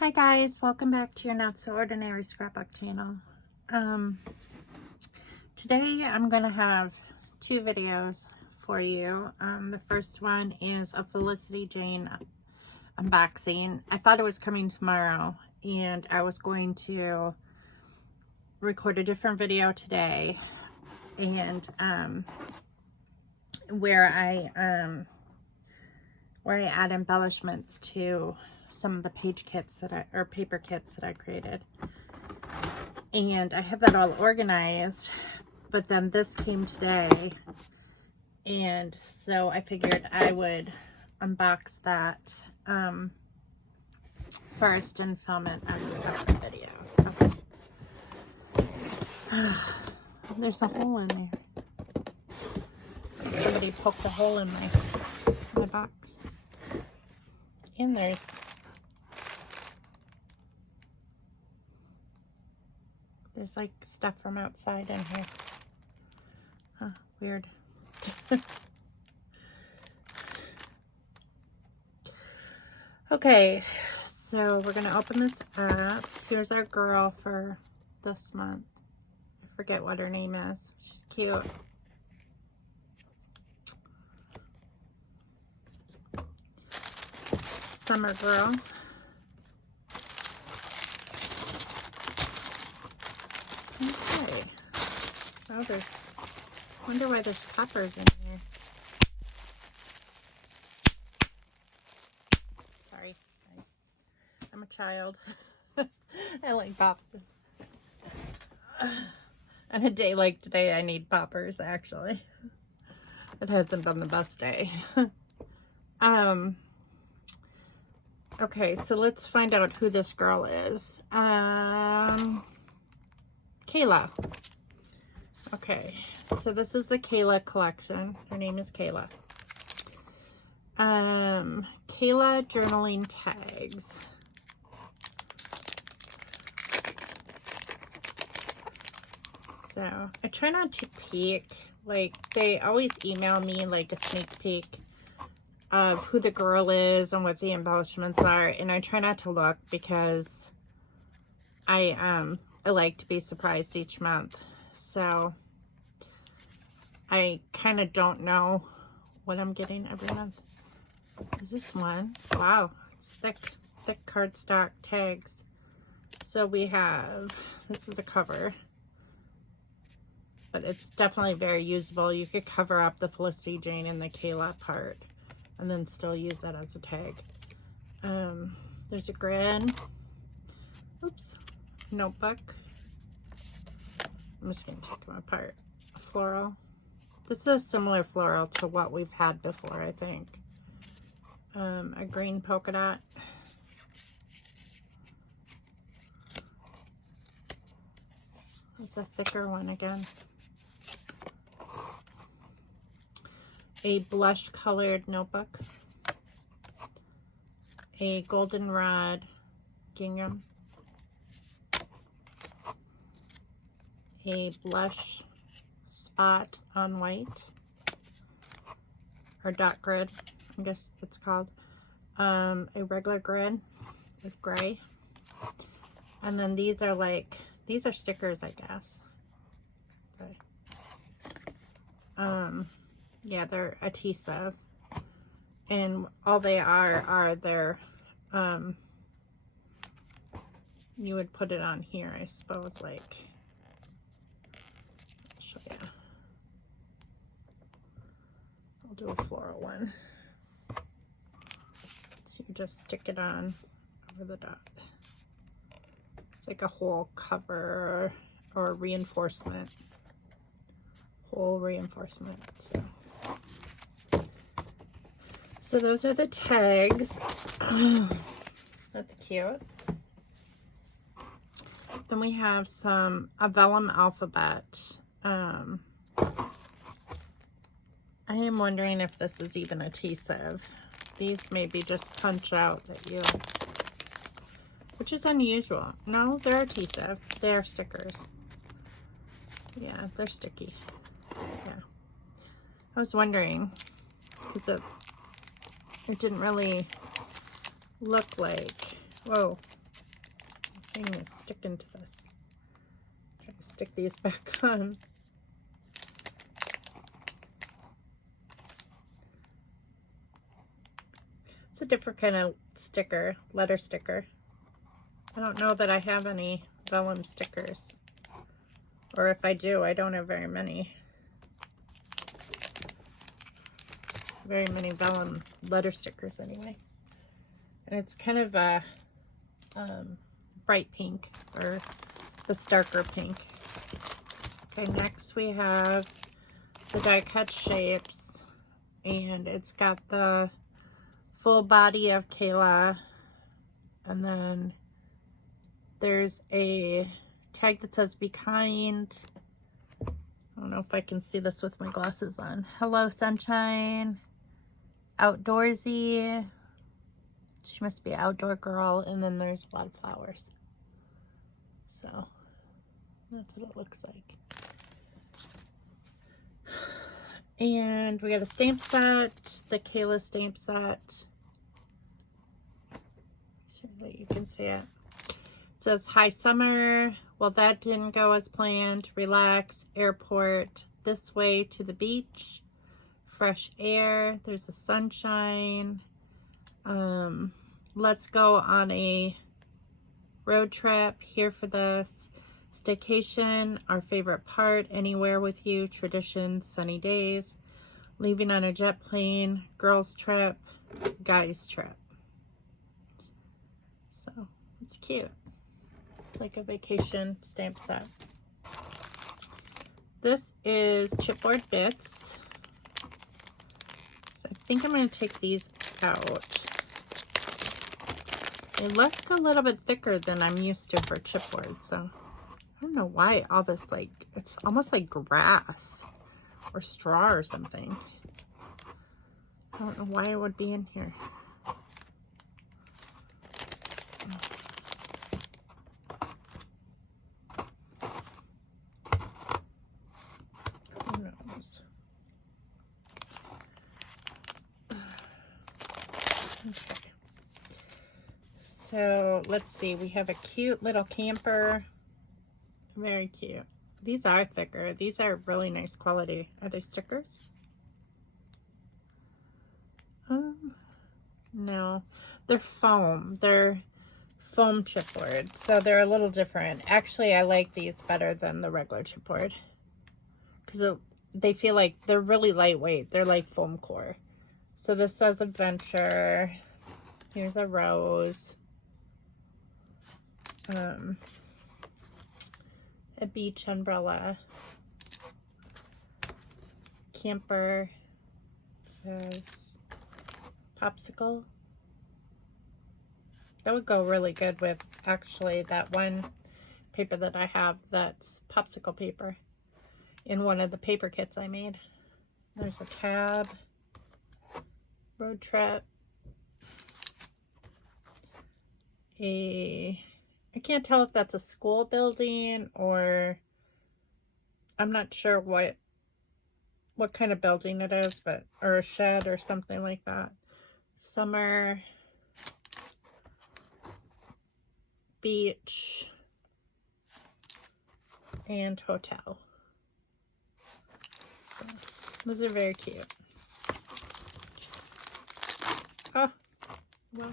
Hi guys, welcome back to your Not So Ordinary Scrapbook channel. Today I'm going to have two videos for you. The first one is a Felicity Jane unboxing. I thought it was coming tomorrow and I was going to record a different video today and where I add embellishments to some of the page kits or paper kits that I created, and I have that all organized, but then this came today, and so I figured I would unbox that first and film it as a separate video. So there's a hole in there. Somebody poked a hole in my box, and there's like stuff from outside in here. Huh, weird. Okay, so we're gonna open this up. Here's our girl for this month. I forget what her name is. She's cute. Summer girl. Okay. Oh, wonder why there's poppers in here. Sorry. I'm a child. I like poppers. On a day like today, I need poppers, actually. It hasn't been the best day. Okay, so let's find out who this girl is. Kayla. Okay, so this is the Kayla collection. Her name is Kayla. Kayla journaling tags. So I try not to peek. Like, they always email me like a sneak peek of who the girl is and what the embellishments are, and I try not to look because I like to be surprised each month. So I kind of don't know what I'm getting every month. Is this one? Wow, it's thick cardstock tags. So we have, this is a cover, but it's definitely very usable. You could cover up the Felicity Jane and the Kayla part and then still use that as a tag. There's a grid. Oops. Notebook. I'm just going to take them apart. Floral. This is a similar floral to what we've had before, I think. A green polka dot. It's a thicker one again. A blush colored notebook, a goldenrod gingham, a blush spot on white, or dot grid, I guess it's called, a regular grid with gray, and then these are stickers, I guess. Okay. Yeah, they're adhesive, and all they are they're, you would put it on here, I suppose, like, I'll show you. I'll do a floral one. So you just stick it on over the dot. It's like a whole cover or reinforcement. Whole reinforcement. So those are the tags. That's cute. Then we have a vellum alphabet. I am wondering if this is even adhesive. These maybe just punch out that you, which is unusual. No, they're adhesive. They're stickers. Yeah, they're sticky. Yeah. I was wondering, because it didn't really look like, whoa, thing is sticking to this. Try to stick these back on. It's a different kind of sticker, letter sticker. I don't know that I have any vellum stickers. Or if I do, I don't have very many. Very many vellum letter stickers anyway. And it's kind of a bright pink, or this darker pink. Okay, next we have the die cut shapes, and it's got the full body of Kayla, and then there's a tag that says be kind. I don't know if I can see this with my glasses on. Hello sunshine, outdoorsy. She must be an outdoor girl. And then there's a lot of flowers. So that's what it looks like. And we got a stamp set, the Kayla stamp set. Sure that you can see it. It says, hi summer. Well, that didn't go as planned. Relax, airport, this way to the beach. Fresh air, there's the sunshine. Let's go on a road trip, here for this. Staycation, our favorite part, anywhere with you, traditions, sunny days. Leaving on a jet plane, girls trip, guys trip. So, it's cute. It's like a vacation stamp set. This is chipboard bits. So I think I'm going to take these out. They look a little bit thicker than I'm used to for chipboard, so I don't know why all this, like, it's almost like grass or straw or something. I don't know why it would be in here. Who knows? Okay. So let's see, we have a cute little camper. Very cute. These are thicker. These are really nice quality. Are they stickers? No. They're foam. They're foam chipboard. So they're a little different. Actually, I like these better than the regular chipboard. Because they feel like they're really lightweight. They're like foam core. So this says adventure. Here's a rose. A beach umbrella. Camper. Says popsicle. That would go really good with actually that one paper that I have that's popsicle paper in one of the paper kits I made. There's a cab. Road trip. I can't tell if that's a school building or I'm not sure what kind of building it is, but or a shed or something like that. Summer, beach, and hotel. So, those are very cute. Oh, well.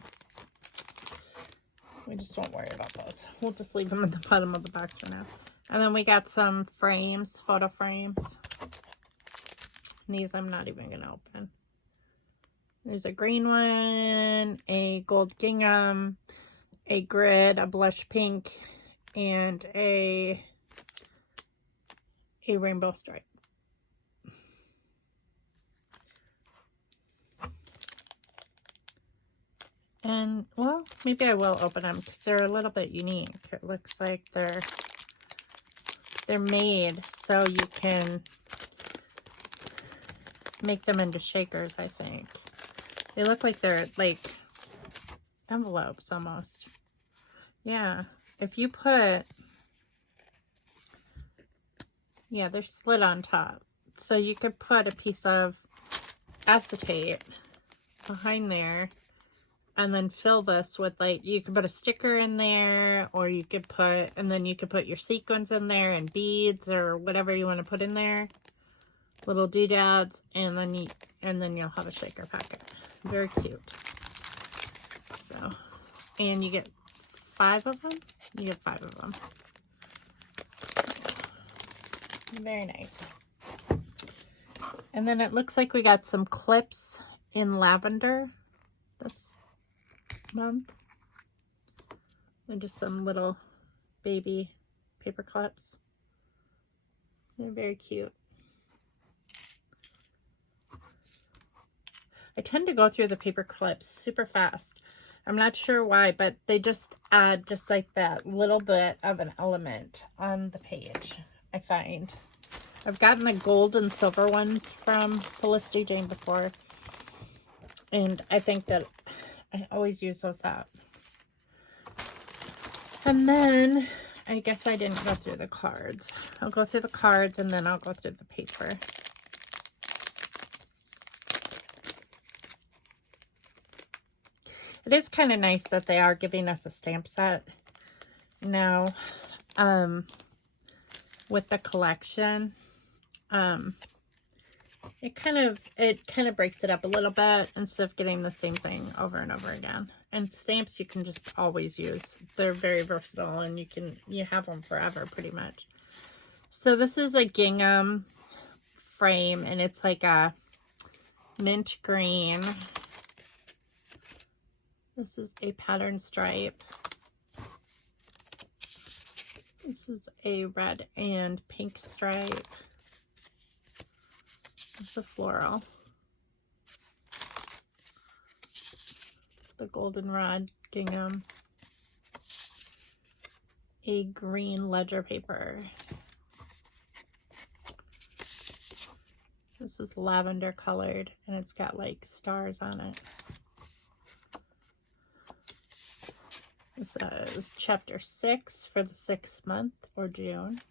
We just won't worry about those. We'll just leave them at the bottom of the box for now. And then we got some frames, photo frames. And these I'm not even going to open. There's a green one, a gold gingham, a grid, a blush pink, and a rainbow stripe. And, well, maybe I will open them because they're a little bit unique. It looks like they're made so you can make them into shakers, I think. They look like they're, like, envelopes almost. Yeah. If you put... Yeah, they're slit on top. So you could put a piece of acetate behind there. and then fill this with, like, you could put a sticker in there, or you could put, and then you could put your sequins in there and beads or whatever you want to put in there, little doodads, and then you'll have a shaker packet. Very cute. So, and you get 5 of them. You get 5 of them. Very nice. And then it looks like we got some clips in lavender this month. And just some little baby paper clips. They're very cute. I tend to go through the paper clips super fast. I'm not sure why, but they just add just like that little bit of an element on the page, I find. I've gotten the gold and silver ones from Felicity Jane before, and I think that I always use those up. And then, I guess I didn't go through the cards. I'll go through the cards and then I'll go through the paper. It is kind of nice that they are giving us a stamp set now with the collection. It kind of breaks it up a little bit instead of getting the same thing over and over again. And stamps you can just always use. They're very versatile, and you have them forever pretty much. So this is a gingham frame, and it's like a mint green. This is a pattern stripe. This is a red and pink stripe. This is a floral. The goldenrod gingham. A green ledger paper. This is lavender colored, and it's got like stars on it. This is chapter 6 for the 6th month, or June.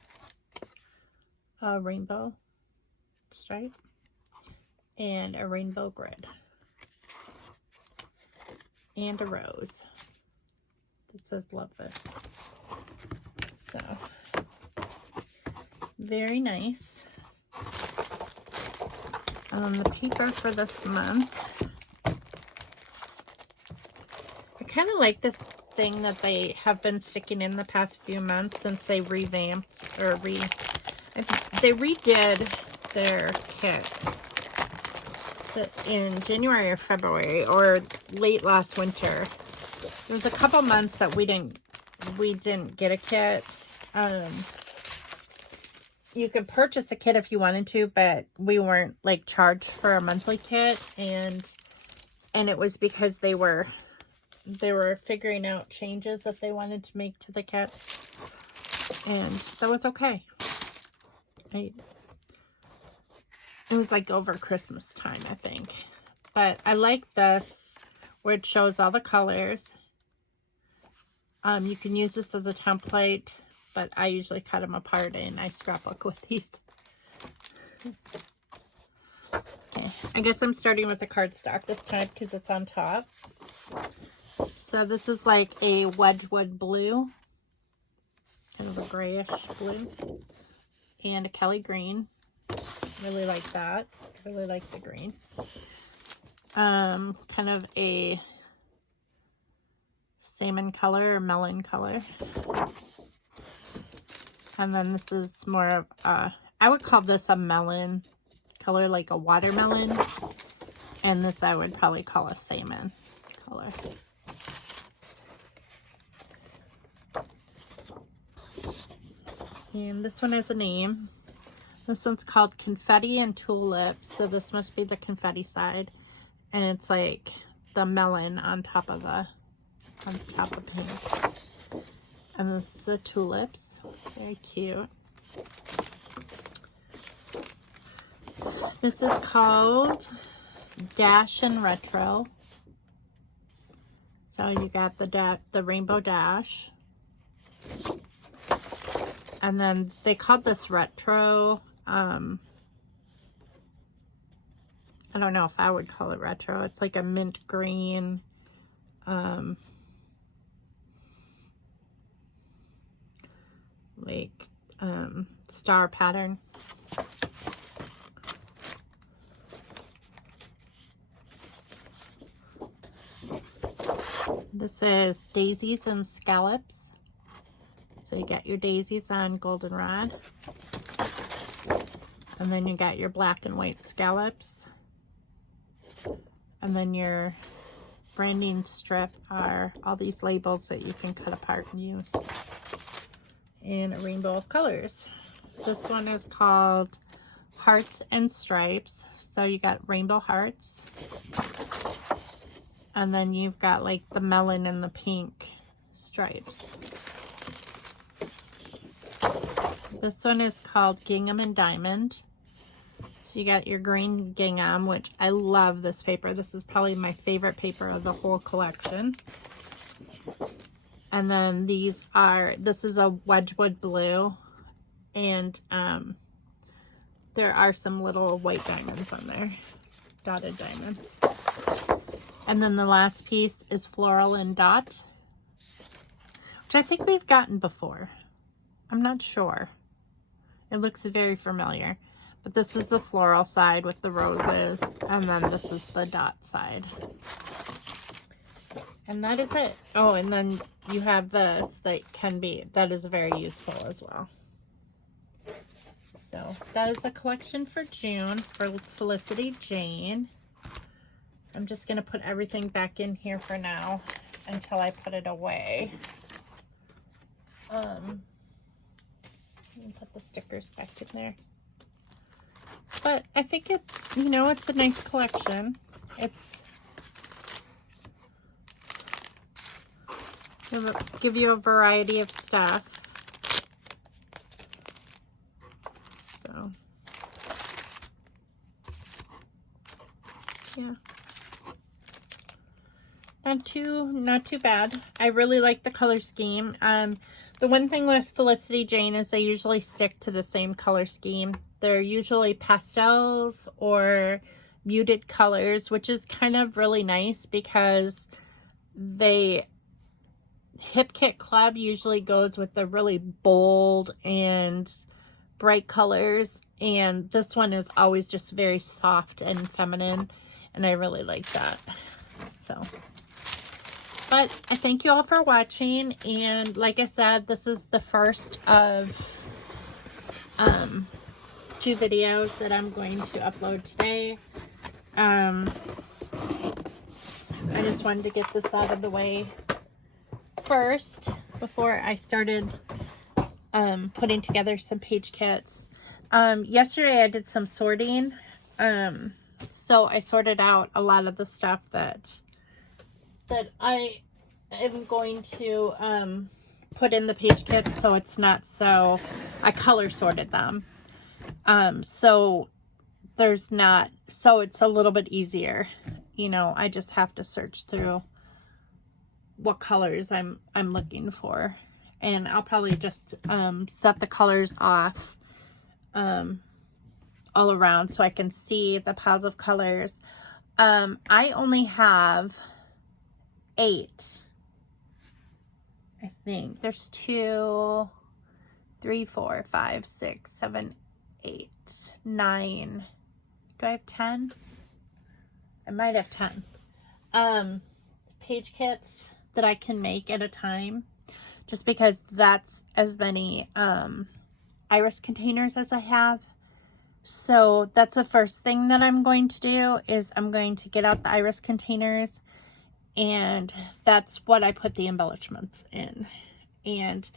A rainbow stripe and a rainbow grid. And a rose that says love this. So, very nice. And then the paper for this month. I kind of like this thing that they have been sticking in the past few months since they revamped, or they redid their kit in January or February, or late last winter. There was a couple months that we didn't get a kit. You could purchase a kit if you wanted to, but we weren't like charged for a monthly kit, and it was because they were figuring out changes that they wanted to make to the kits, and that was okay. It was like over Christmas time, I think. But I like this, where it shows all the colors. You can use this as a template, but I usually cut them apart and I scrapbook with these. Okay, I guess I'm starting with the cardstock this time because it's on top. So this is like a Wedgwood blue, kind of a grayish blue, and a Kelly green. Really like that. Really like the green. Kind of a salmon color or melon color. And then this is more of I would call this a melon color, like a watermelon. And this I would probably call a salmon color. And this one has a name. This one's called Confetti and Tulips. So this must be the confetti side. And it's like the melon on top of pink. And this is the tulips. Very cute. This is called Dash and Retro. So you got the rainbow dash. And then they called this retro. I don't know if I would call it retro. It's like a mint green, star pattern. This is daisies and scallops. So you got your daisies on goldenrod. And then you got your black and white scallops. And then your branding strip are all these labels that you can cut apart and use. And a rainbow of colors. This one is called Hearts and Stripes. So you got rainbow hearts. And then you've got like the melon and the pink stripes. This one is called Gingham and Diamond. So you got your green gingham, which I love this paper. This is probably my favorite paper of the whole collection. And then this is a Wedgwood blue. And there are some little white diamonds on there. Dotted diamonds. And then the last piece is Floral and Dot, which I think we've gotten before. I'm not sure. It looks very familiar. But this is the floral side with the roses, and then this is the dot side. And that is it. Oh, and then you have this that is very useful as well. So that is a collection for June for Felicity Jane. I'm just going to put everything back in here for now until I put it away. Let me put the stickers back in there. But I think it's, it's a nice collection. It's give you a variety of stuff. So, yeah. Not too bad. I really like the color scheme. The one thing with Felicity Jane is they usually stick to the same color scheme. They're usually pastels or muted colors, which is kind of really nice because Hip Kit Club usually goes with the really bold and bright colors, and this one is always just very soft and feminine, and I really like that. So, but I thank you all for watching, and like I said, this is the first of 2 videos that I'm going to upload today. I just wanted to get this out of the way first before I started putting together some page kits. Yesterday I did some sorting, so I sorted out a lot of the stuff that I am going to put in the page kits, so it's not so, I color sorted them. So it's a little bit easier. I just have to search through what colors I'm looking for, and I'll probably just set the colors off all around so I can see the piles of colors. I only have 8, I think. There's 2, 3, 4, 5, 6, 7, 8, 9. Do I have 10? I might have 10 page kits that I can make at a time, just because that's as many iris containers as I have. So that's the first thing that I'm going to do, is I'm going to get out the iris containers, and that's what I put the embellishments in. And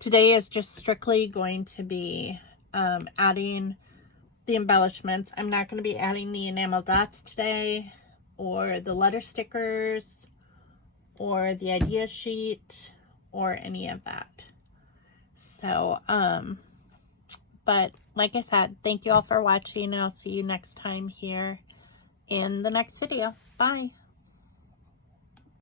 today is just strictly going to be adding the embellishments. I'm not going to be adding the enamel dots today, or the letter stickers, or the idea sheet, or any of that. So, but like I said, thank you all for watching, and I'll see you next time here in the next video. Bye.